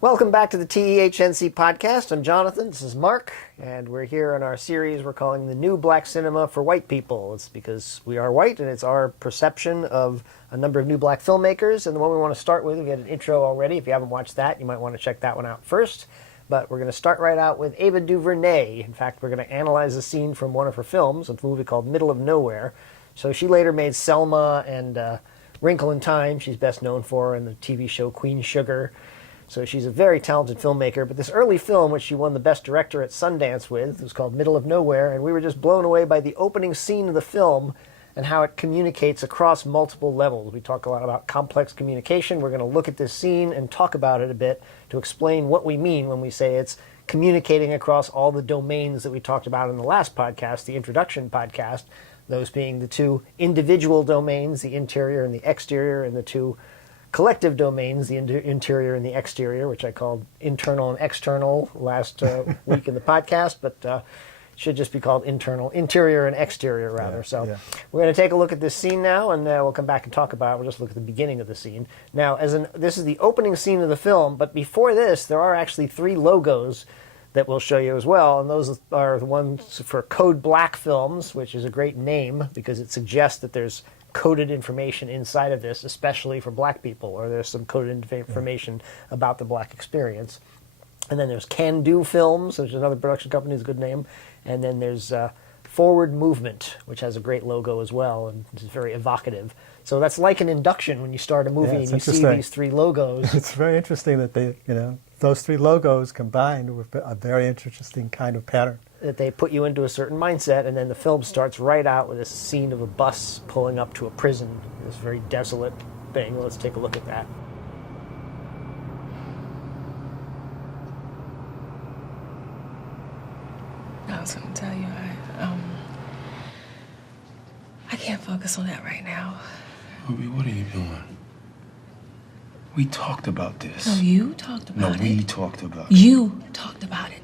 Welcome back to the TEHNC podcast. I'm Jonathan, this is Mark, and we're here in our series we're calling The New Black Cinema for White People. It's because we are white, and it's our perception of a number of new black filmmakers. And the one we want to start with, we had an intro already. If you haven't watched that, you might want to check that one out first. But we're going to start right out with Ava DuVernay. In fact, we're going to analyze a scene from one of her films, a movie called Middle of Nowhere. So she later made Selma and Wrinkle in Time. She's best known for in the TV show Queen Sugar. So she's a very talented filmmaker, but this early film, which she won the Best Director at Sundance with, was called Middle of Nowhere, and we were just blown away by the opening scene of the film and how it communicates across multiple levels. We talk a lot about complex communication. We're going to look at this scene and talk about it a bit to explain what we mean when we say it's communicating across all the domains that we talked about in the last podcast, the introduction podcast, those being the two individual domains, the interior and the exterior, and the two collective domains, the interior and the exterior, which I called internal and external last week in the podcast, but it should just be called interior and exterior, rather. We're going to take a look at this scene now, and we'll come back and talk about it. We'll just look at the beginning of the scene. Now, this is the opening scene of the film, but before this, there are actually 3 logos that we'll show you as well, and those are the ones for Code Black Films, which is a great name because it suggests that there's coded information inside of this, especially for black people, or there's some coded information about the black experience. And then there's Can Do Films, which is another production company, is a good name. And then there's Forward Movement, which has a great logo as well, and is very evocative. So that's like an induction when you start a movie and you see these 3 logos. It's very interesting that those 3 logos combined with a very interesting kind of pattern. That they put you into a certain mindset, and then the film starts right out with this scene of a bus pulling up to a prison, this very desolate thing. Let's take a look at that. I was going to tell you, I can't focus on that right now. Ruby, what are you doing? We talked about this. No, you talked about it. No, we talked about it. You talked about it.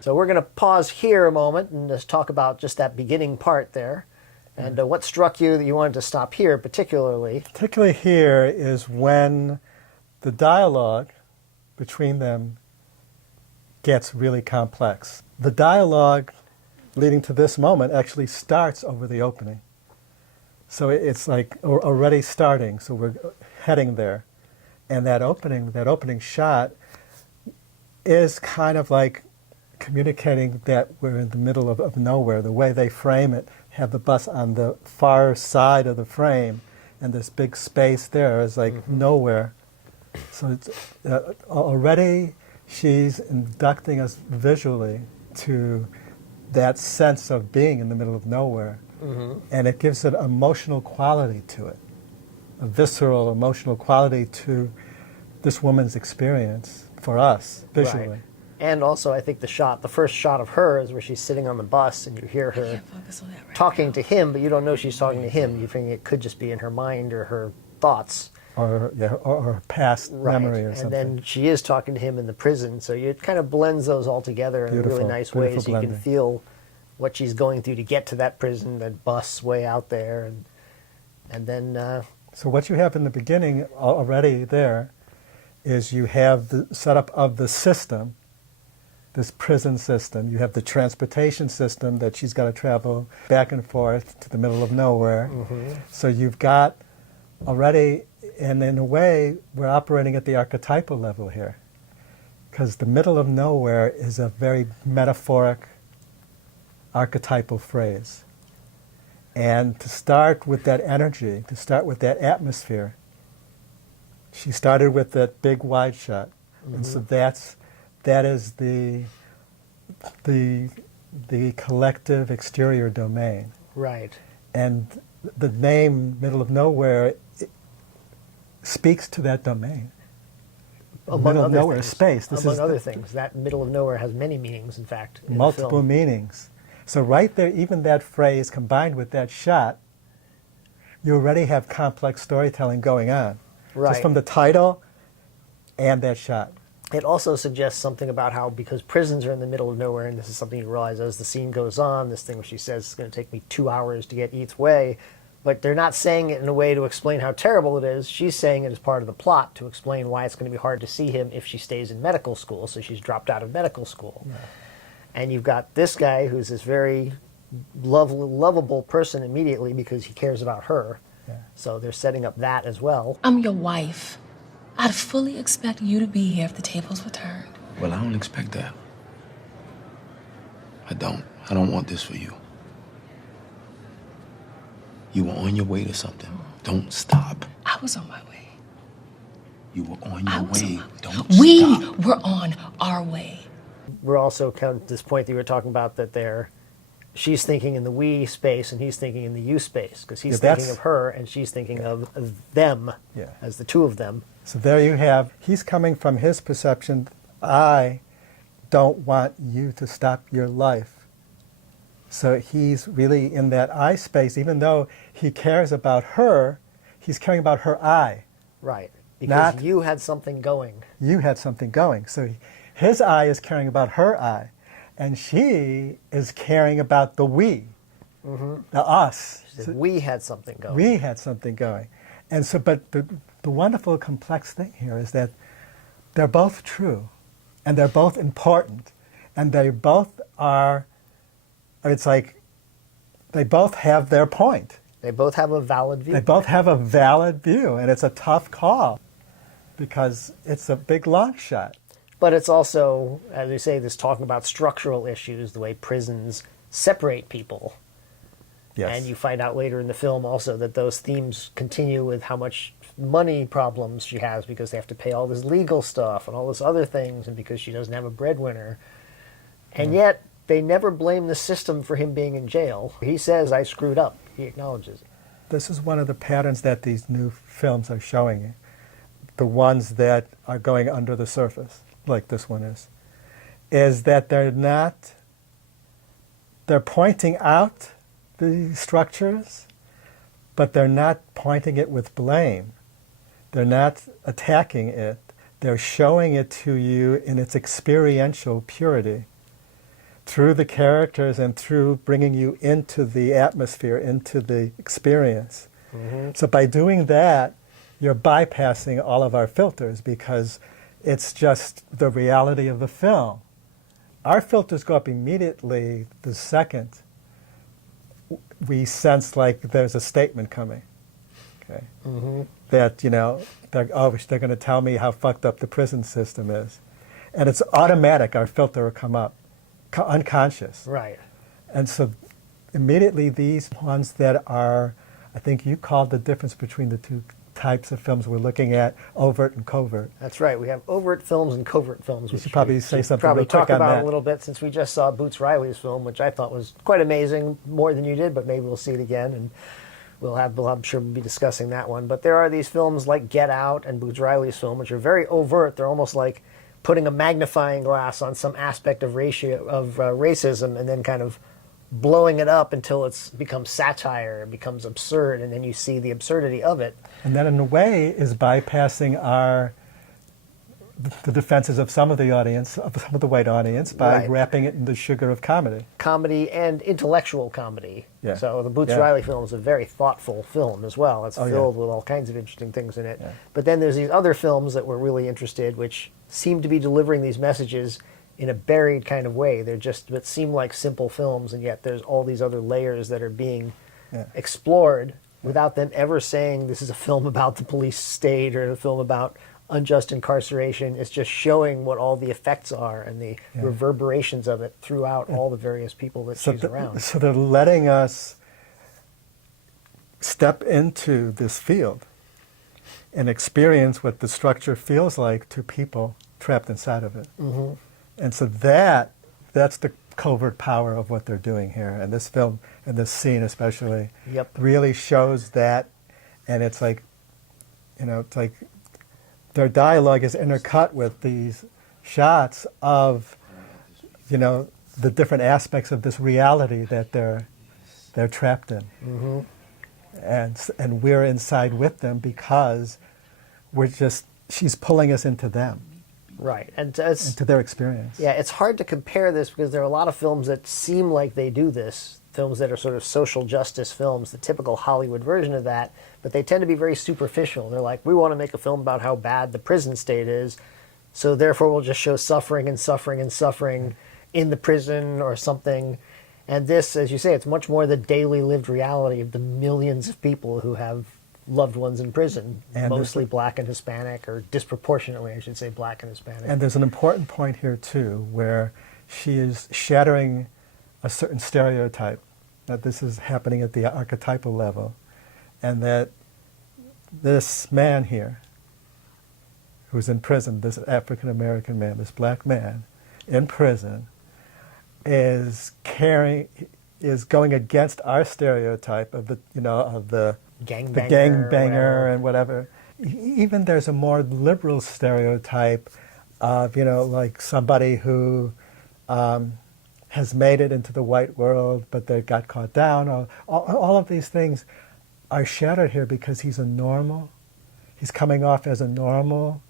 So we're going to pause here a moment and just talk about just that beginning part there. And what struck you that you wanted to stop here particularly? Particularly here is when the dialogue between them gets really complex. The dialogue leading to this moment actually starts over the opening. So it's like already starting, so we're heading there. And that opening shot is kind of like communicating that we're in the middle of nowhere. The way they frame it, have the bus on the far side of the frame, and this big space there is like nowhere. So it's, already she's inducting us visually to that sense of being in the middle of nowhere. And it gives an emotional quality to it, a visceral emotional quality to this woman's experience for us visually. Right. And also, I think the first shot of her is where she's sitting on the bus and you hear her talking to him, but you don't know she's talking to him. You think it could just be in her mind or her thoughts. Or her past memory or something. And then she is talking to him in the prison, so it kind of blends those all together in a really nice way, so you can feel what she's going through to get to that prison, that bus way out there. And then... So what you have in the beginning already there is you have the setup of the system, this prison system. You have the transportation system that she's got to travel back and forth to the middle of nowhere. So you've got already, and in a way, we're operating at the archetypal level here. Because the middle of nowhere is a very metaphoric, archetypal phrase. And to start with that energy, to start with that atmosphere, she started with that big wide shot. And so that is the collective exterior domain. Right. And the name Middle of Nowhere speaks to that domain. Among other nowhere things. space. Among other things. That Middle of Nowhere has many meanings, in fact, in multiple the film. meanings. So right there, even that phrase combined with that shot, you already have complex storytelling going on. Right. Just from the title and that shot. It also suggests something about how, because prisons are in the middle of nowhere, and this is something you realize as the scene goes on, this thing where she says it's going to take me 2 hours to get each way, But they're not saying it in a way to explain how terrible it is. She's saying it as part of the plot to explain why it's going to be hard to see him if she stays in medical school. So she's dropped out of medical school. Yeah. And you've got this guy who's this very lovable person immediately because he cares about her. Yeah. So they're setting up that as well. I'm your wife. I'd fully expect you to be here if the tables were turned. Well, I don't expect that. I don't want this for you. You were on your way to something. Don't stop. I was on my way. You were on your way. Don't We stop. were on our way. We're also kind of at this point that you were talking about that she's thinking in the we space and he's thinking in the you space because he's thinking of her and she's thinking of them as the two of them. So there you have, he's coming from his perception, I don't want you to stop your life. So he's really in that I space, even though he cares about her, he's caring about her I. Right, because you had something going. You had something going. So his I is caring about her I, and she is caring about the we, the us. She said, we had something going. We had something going. And so, but the wonderful complex thing here is that they're both true, and they're both important, and they both are, it's like they both have their point. They both have a valid view. They both have a valid view, and it's a tough call because it's a big long shot. But it's also, as they say, this talking about structural issues, the way prisons separate people. Yes. And you find out later in the film also that those themes continue with how much money problems she has because they have to pay all this legal stuff and all this other things and because she doesn't have a breadwinner. And yet they never blame the system for him being in jail. He says, I screwed up. He acknowledges it. This is one of the patterns that these new films are showing you. The ones that are going under the surface, like this one is that they're pointing out the structures, but they're not pointing it with blame. They're not attacking it. They're showing it to you in its experiential purity through the characters and through bringing you into the atmosphere, into the experience. Mm-hmm. So by doing that, you're bypassing all of our filters because it's just the reality of the film. Our filters go up immediately the second we sense like there's a statement coming. Okay? Mm-hmm. That, they're going to tell me how fucked up the prison system is. And it's automatic, our filter will come up, unconscious. Right. And so immediately these ones that are, I think you called the difference between the two types of films we're looking at, overt and covert. That's right. We have overt films and covert films. You should probably say something real quick talk on about that. A little bit since we just saw Boots Riley's film, which I thought was quite amazing, more than you did, but maybe we'll see it again, and I'm sure we'll be discussing that one. But there are these films like Get Out and Boots Riley's film, which are very overt. They're almost like putting a magnifying glass on some aspect of racism and then kind of blowing it up until it's becomes satire, it becomes absurd, and then you see the absurdity of it. And that, in a way, is bypassing the defenses of some of the audience, of some of the white audience, by wrapping it in the sugar of comedy. Comedy and intellectual comedy. Yeah. So the Boots Riley film is a very thoughtful film as well. It's filled with all kinds of interesting things in it. Yeah. But then there's these other films that we're really interested, which seem to be delivering these messages in a buried kind of way. They're just that seem like simple films, and yet there's all these other layers that are being explored without them ever saying this is a film about the police state or a film about unjust incarceration. It's just showing what all the effects are and the reverberations of it throughout all the various people that she's around. So they're letting us step into this field and experience what the structure feels like to people trapped inside of it. Mm-hmm. And so that's the covert power of what they're doing here. And this film, and this scene especially, really shows that. And it's like, it's like their dialogue is intercut with these shots of, the different aspects of this reality that they're trapped in. Mm-hmm. And we're inside with them because she's pulling us into them. Right. And to their experience. yeah, it's hard to compare this because there are a lot of films that seem like they do this, films that are sort of social justice films, the typical Hollywood version of that, but they tend to be very superficial. They're like, we want to make a film about how bad the prison state is, so therefore we'll just show suffering and suffering and suffering in the prison or something. And this, as you say, it's much more the daily lived reality of the millions of people who have loved ones in prison, And mostly black and Hispanic, or disproportionately, I should say, black and Hispanic. And there's an important point here, too, where she is shattering a certain stereotype, that this is happening at the archetypal level, and that this man here, who's in prison, this African-American man, this black man in prison, is going against our stereotype of the, of the gangbanger and whatever. Even there's a more liberal stereotype of, like somebody who has made it into the white world, but they got caught down. All of these things are shattered here because he's coming off as a normal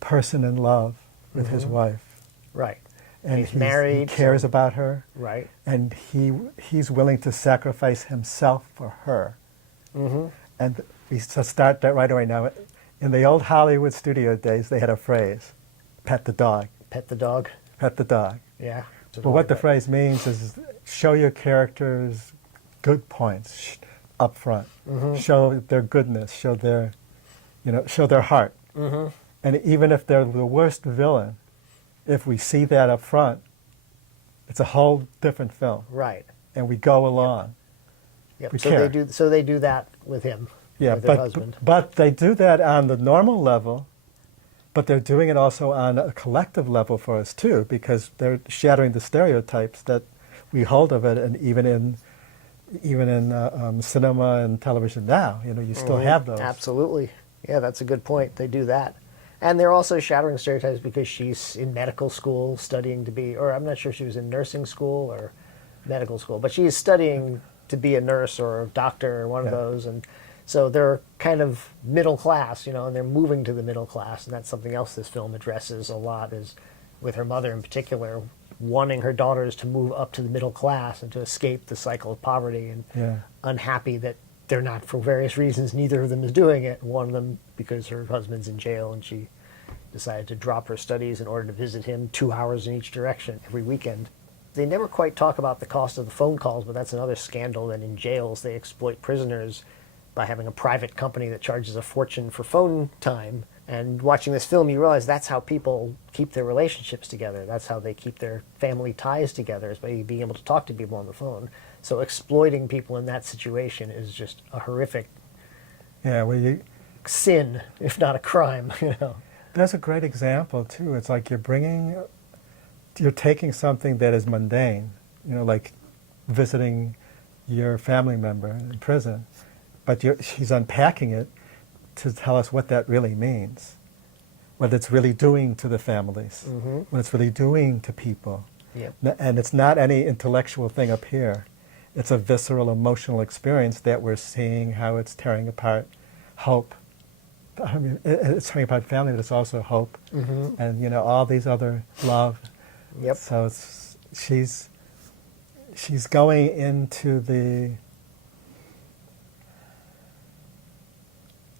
person in love with his wife. Right. And he's married. He cares about her. Right. And he's willing to sacrifice himself for her. Mm-hmm. And we start that right away now. In the old Hollywood studio days, they had a phrase, pet the dog. Pet the dog. Pet the dog. Yeah. But what the phrase means is show your characters good points up front. Mm-hmm. Show their goodness. Show their heart. Mm-hmm. And even if they're the worst villain, if we see that up front, it's a whole different film. Right. And we go along. Yep. We So care. they do that with him. Yeah, with her husband. but they do that on the normal level, but they're doing it also on a collective level for us too, because they're shattering the stereotypes that we hold of it, and even in cinema and television now, you still have those. Absolutely. Yeah, that's a good point. They do that. And they're also shattering stereotypes because she's in medical school studying to be, or I'm not sure if she was in nursing school or medical school, but she is studying to be a nurse or a doctor or one of those. And so they're kind of middle class, and they're moving to the middle class. And that's something else this film addresses a lot, is with her mother in particular, wanting her daughters to move up to the middle class and to escape the cycle of poverty, and unhappy that they're not, for various reasons, neither of them is doing it. One of them because her husband's in jail and she decided to drop her studies in order to visit him 2 hours in each direction every weekend. They never quite talk about the cost of the phone calls, but that's another scandal, that in jails they exploit prisoners by having a private company that charges a fortune for phone time. And watching this film, you realize that's how people keep their relationships together. That's how they keep their family ties together, is by being able to talk to people on the phone. So exploiting people in that situation is just a horrific sin, if not a crime. That's a great example too. It's like you're taking something that is mundane, like visiting your family member in prison, but she's unpacking it to tell us what that really means, what it's really doing to the families, what it's really doing to people. Yep. And it's not any intellectual thing up here. It's a visceral, emotional experience that we're seeing how it's tearing apart hope. I mean, it's tearing apart family, but it's also hope, and all these other love. Yep. So she's going into the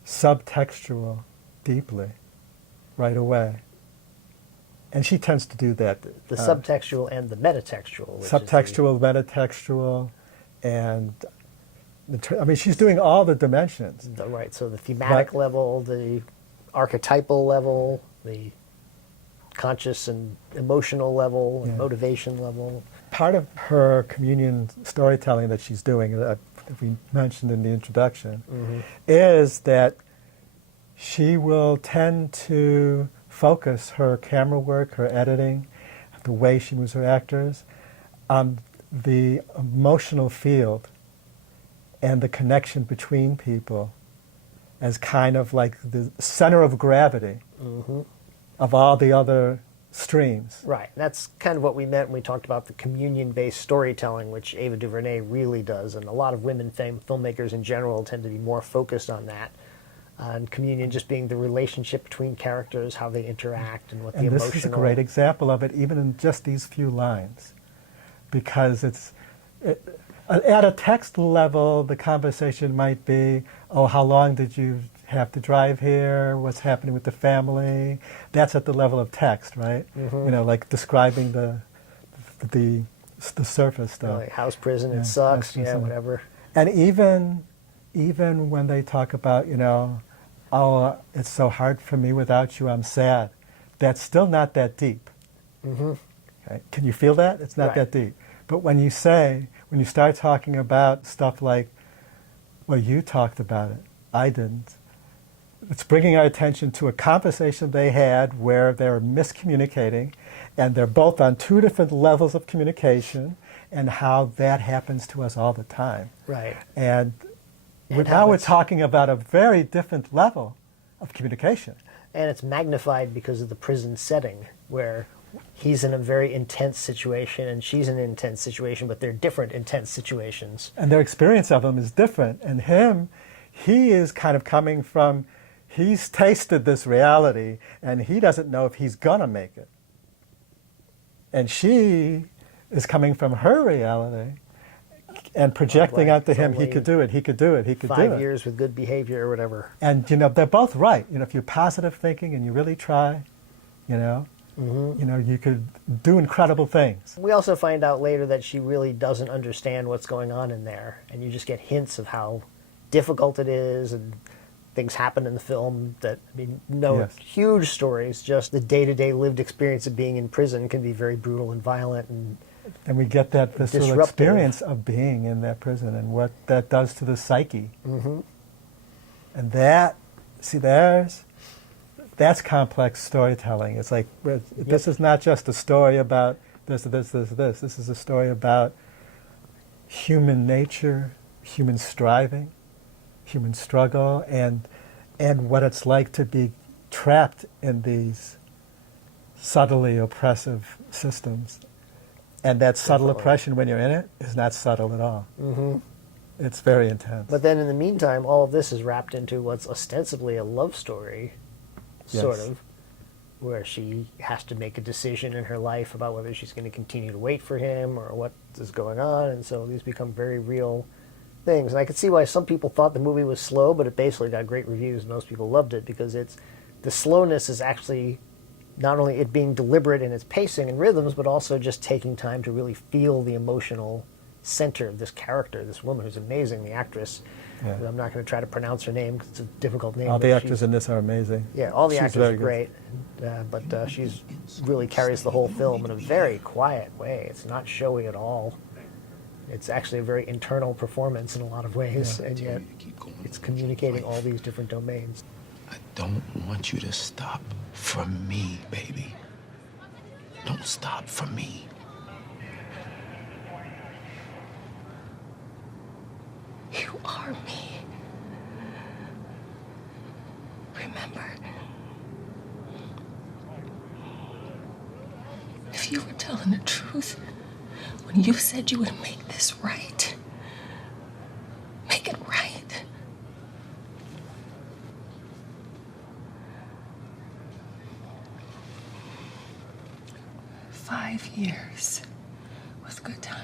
subtextual deeply right away, and she tends to do that. The subtextual and the metatextual. Subtextual, metatextual, and she's doing all the dimensions. Right. So the thematic level, the archetypal level, the conscious and emotional level, and motivation level. Part of her communion storytelling that she's doing, that we mentioned in the introduction, is that she will tend to focus her camera work, her editing, the way she moves her actors, on the emotional field and the connection between people as kind of like the center of gravity of all the other streams. Right. That's kind of what we meant when we talked about the communion-based storytelling, which Ava DuVernay really does, and a lot of women filmmakers in general tend to be more focused on that. And communion just being the relationship between characters, how they interact, and what the And emotional... this is a great example of it, even in just these few lines, because at a text level, the conversation might be, oh, how long did you have to drive here? What's happening with the family? That's at the level of text, right? Mm-hmm. You know, like describing the surface stuff. Like house prison, Yeah, it sucks, house yeah, prison. whatever. And even when they talk about, you know, oh, it's so hard for me without you, I'm sad. That's still not that deep. Mm-hmm. Okay? Can you feel that? It's not Right. that deep. But when you start talking about stuff like, well, you talked about it, I didn't. It's bringing our attention to a conversation they had where they're miscommunicating, and they're both on two different levels of communication, and how that happens to us all the time. Right. And And now how we're it's- talking about a very different level of communication. And it's magnified because of the prison setting, where he's in a very intense situation and she's in an intense situation, but they're different intense situations. And their experience of them is different. And he is kind of coming from, he's tasted this reality, and he doesn't know if he's going to make it. And she is coming from her reality and projecting Like, onto it's him, he only could do it, he could do it, he could do 5 it. years with good behavior or whatever. And, you know, they're both right. You know, if you're positive thinking and you really try, you know, you could do incredible things. We also find out later that she really doesn't understand what's going on in there, and you just get hints of how difficult it is, and things happen in the film that, I mean, no Yes. huge stories, just the day-to-day lived experience of being in prison can be very brutal and violent, and And we get that visceral Disruptive. experience of being in that prison and what that does to the psyche. Mm-hmm. And that's complex storytelling. It's like, this is not just a story about this. This is a story about human nature, human striving, human struggle, and what it's like to be trapped in these subtly oppressive systems. And that subtle Definitely. oppression when you're in it is not subtle at all. Mm-hmm. It's very intense. But then in the meantime, all of this is wrapped into what's ostensibly a love story, sort Yes. of, where she has to make a decision in her life about whether she's going to continue to wait for him or what is going on. And so these become very real things. And I could see why some people thought the movie was slow, but it basically got great reviews. Most people loved it because the slowness is actually not only it being deliberate in its pacing and rhythms, but also just taking time to really feel the emotional center of this character, this woman who's amazing, the actress. Yeah. I'm not going to try to pronounce her name because it's a difficult name. All but the she's- actors in this are amazing. Yeah, all the She's actors very are good. great, but she's really carries the whole film in a very quiet way. It's not showy at all. It's actually a very internal performance in a lot of ways, and yet it's communicating all these different domains. I don't want you to stop for me, baby. Don't stop for me. You are me. Remember, if you were telling the truth when you said you would make this right, make it right. 5 years was a good time.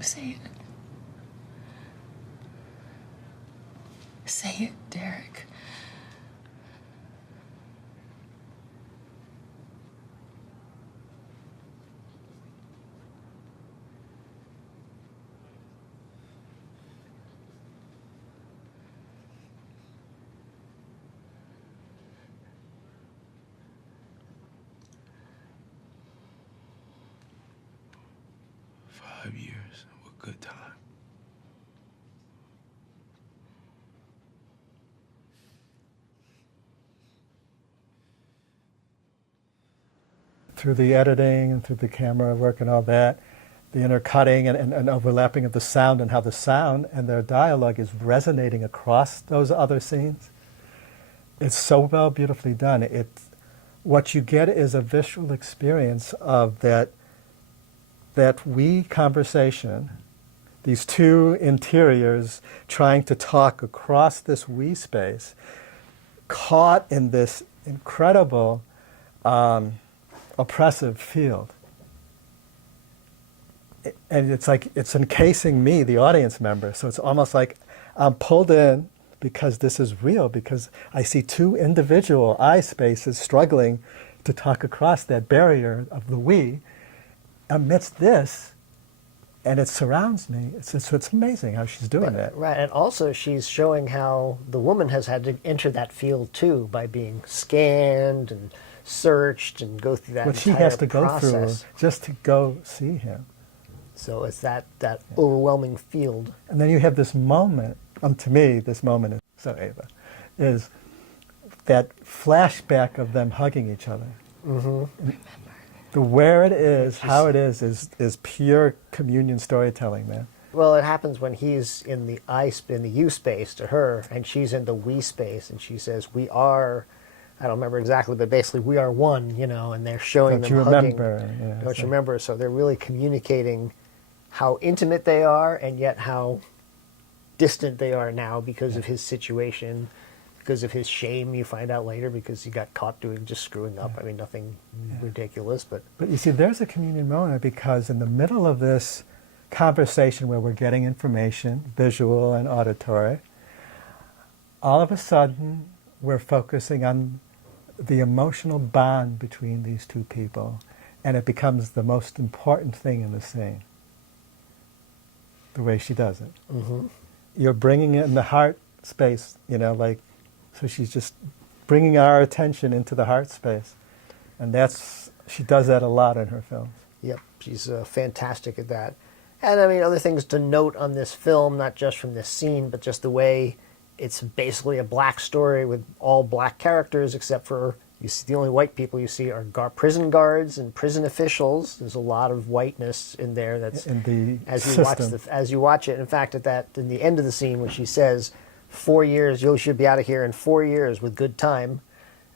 Say it. Say it, Derek. Five years of a good time. Through the editing and through the camera work and all that, the intercutting and overlapping of the sound and how the sound and their dialogue is resonating across those other scenes. It's so well, beautifully done. What you get is a visual experience of that we conversation these two interiors trying to talk across this we space, caught in this incredible oppressive field. And it's like it's encasing me, the audience member. So it's almost like I'm pulled in because this is real, because I see two individual I spaces struggling to talk across that barrier of the we amidst this, and it surrounds me. It's amazing how she's doing that. Right, and also she's showing how the woman has had to enter that field too by being scanned and searched and go through that What she entire has to go process. through just to go see him. So it's that overwhelming field. And then you have this moment, to me, this moment is, so Ava, is that flashback of them hugging each other. Mm-hmm. The where it is, how it is pure communion storytelling, man. Well, it happens when he's in the you space to her, and she's in the we space, and she says, "We are." I don't remember exactly, but basically, we are one, and they're showing Don't them you hugging. remember? Yeah, Don't you remember? So they're really communicating how intimate they are, and yet how distant they are now because of his situation, because of his shame. You find out later because he got caught just screwing up. I mean, nothing ridiculous, but But you see, there's a communion moment, because in the middle of this conversation where we're getting information, visual and auditory, all of a sudden we're focusing on the emotional bond between these two people, and it becomes the most important thing in the scene, the way she does it. mm-hmm. You're bringing it in the heart space, so she's just bringing our attention into the heart space. And she does that a lot in her films. Yep, she's fantastic at that. And I mean, other things to note on this film, not just from this scene, but just the way it's basically a black story with all black characters, except for you see the only white people you see are prison guards and prison officials. There's a lot of whiteness in there. That's In the as you system. as you watch it. In fact, in the end of the scene when she says, 4 years, you should be out of here in 4 years with good time.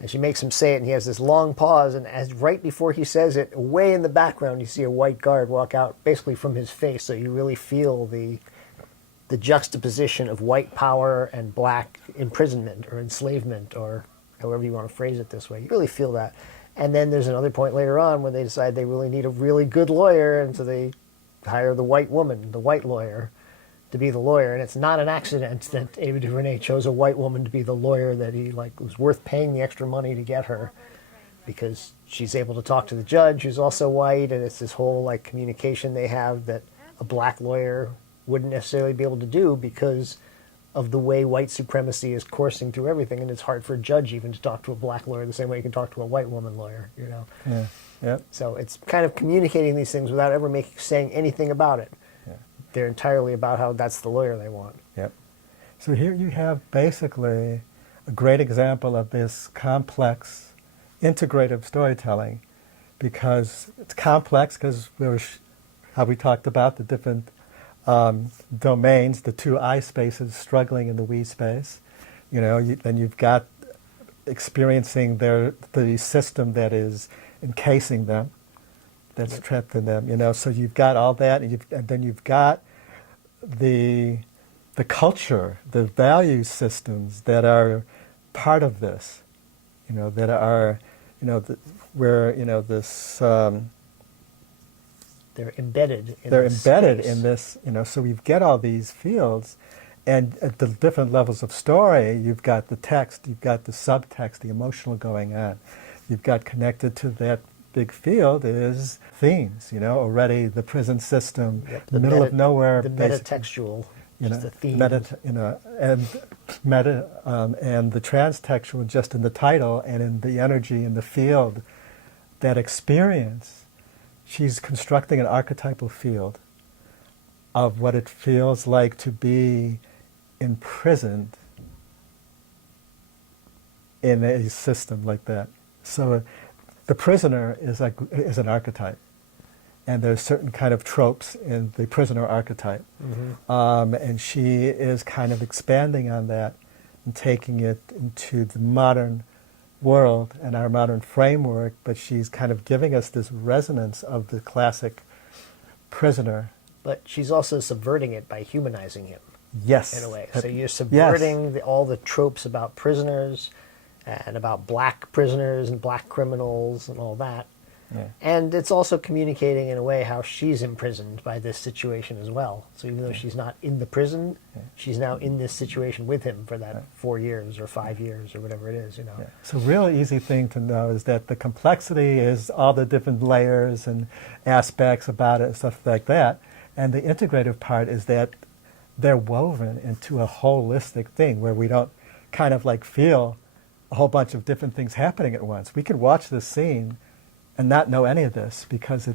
And she makes him say it, and he has this long pause, and as right before he says it, way in the background, you see a white guard walk out, basically from his face, so you really feel the juxtaposition of white power and black imprisonment or enslavement, or however you want to phrase it this way. You really feel that. And then there's another point later on when they decide they really need a really good lawyer, and so they hire the white woman, the white lawyer, to be the lawyer. And it's not an accident that Ava DuVernay chose a white woman to be the lawyer, that he was worth paying the extra money to get her, because she's able to talk to the judge, who's also white, and it's this whole communication they have that a black lawyer wouldn't necessarily be able to do because of the way white supremacy is coursing through everything, and it's hard for a judge even to talk to a black lawyer the same way you can talk to a white woman lawyer, Yeah. Yep. So it's kind of communicating these things without ever saying anything about it. Yeah. They're entirely about how that's the lawyer they want. Yep. So here you have basically a great example of this complex, integrative storytelling, because it's complex because how we talked about the different domains, the two I spaces struggling in the we space. Then you've got experiencing the system that is encasing them, that's trapped in them. So you've got all that, and then you've got the culture, the value systems that are part of this. That are, where this. They're embedded in They're this embedded space. in this, so we've got all these fields, and at the different levels of story, you've got the text, you've got the subtext, the emotional going on. You've got connected to that big field is themes, already the prison system, Yep, the middle of nowhere. The metatextual, just the theme. and the transtextual just in the title and in the energy in the field, that experience. She's constructing an archetypal field of what it feels like to be imprisoned in a system like that. So the prisoner is an archetype, and there's certain kind of tropes in the prisoner archetype. Mm-hmm. And she is kind of expanding on that and taking it into the modern world and our modern framework, but she's kind of giving us this resonance of the classic prisoner but she's also subverting it by humanizing him Yes. in a way. So you're Yes. subverting all the tropes about prisoners and about black prisoners and black criminals and all that. Yeah. And it's also communicating in a way how she's imprisoned by this situation as well. So even though she's not in the prison, she's now in this situation with him for that 4 years or 5 years or whatever it is, you know. Yeah. So a real easy thing to know is that the complexity is all the different layers and aspects about it and stuff like that. And the integrative part is that they're woven into a holistic thing where we don't kind of like feel a whole bunch of different things happening at once. We could watch this scene and not know any of this because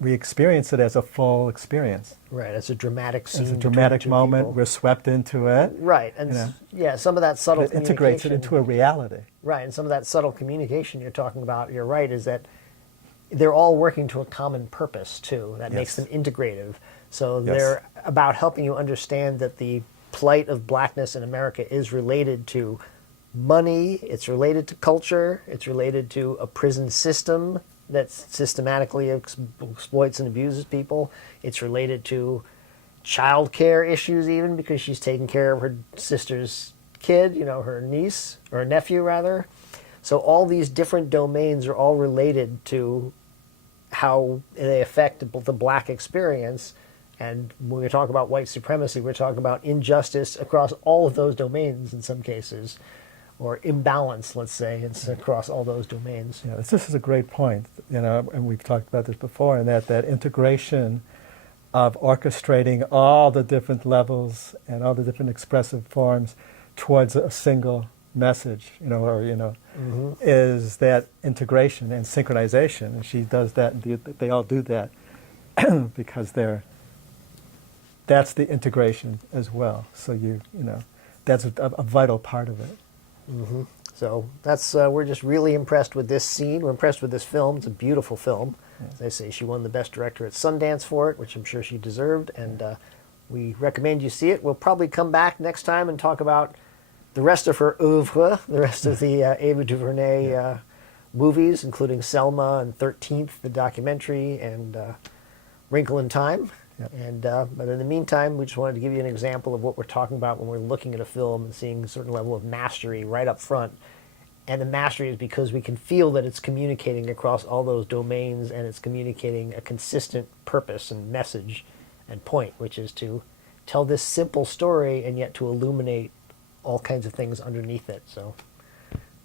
we experience it as a full experience. Right, it's a dramatic scene. It's a between dramatic two moment. people. We're swept into it. Right, and you know. yeah, some of that subtle It integrates it communication- into a reality. Right, and some of that subtle communication you're talking about, you're right, is that they're all working to a common purpose, too. That makes them Yes. integrative. So Yes. they're about helping you understand that the plight of blackness in America is related to money, it's related to culture, it's related to a prison system that systematically exploits and abuses people. It's related to child care issues even because she's taking care of her sister's kid, you know, her niece, or nephew rather. So all these different domains are all related to how they affect the black experience. And when we talk about white supremacy, we're talking about injustice across all of those domains in some cases, or imbalance, let's say, it's across all those domains. Yeah, this is a great point, you know, and we've talked about this before, and that integration of orchestrating all the different levels and all the different expressive forms towards a single message, you know, or, you know, is that integration and synchronization. And she does that, and they all do that because that's the integration as well. So you know, that's a vital part of it. So that's we're just really impressed with this scene. We're impressed with this film. It's a beautiful film. As I say, she won the Best Director at Sundance for it, which I'm sure she deserved, and we recommend you see it. We'll probably come back next time and talk about the rest of her oeuvre, the rest of the Ava DuVernay movies, including Selma and 13th, the documentary, and Wrinkle in Time. And but in the meantime, we just wanted to give you an example of what we're talking about when we're looking at a film and seeing a certain level of mastery right up front. And the mastery is because we can feel that it's communicating across all those domains, and it's communicating a consistent purpose and message and point, which is to tell this simple story and yet to illuminate all kinds of things underneath it. So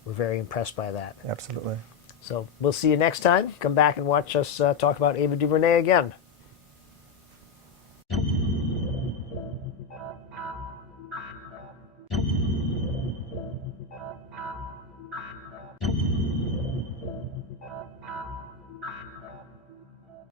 we're very impressed by that. Absolutely. So we'll see you next time. Come back and watch us talk about Ava DuVernay again.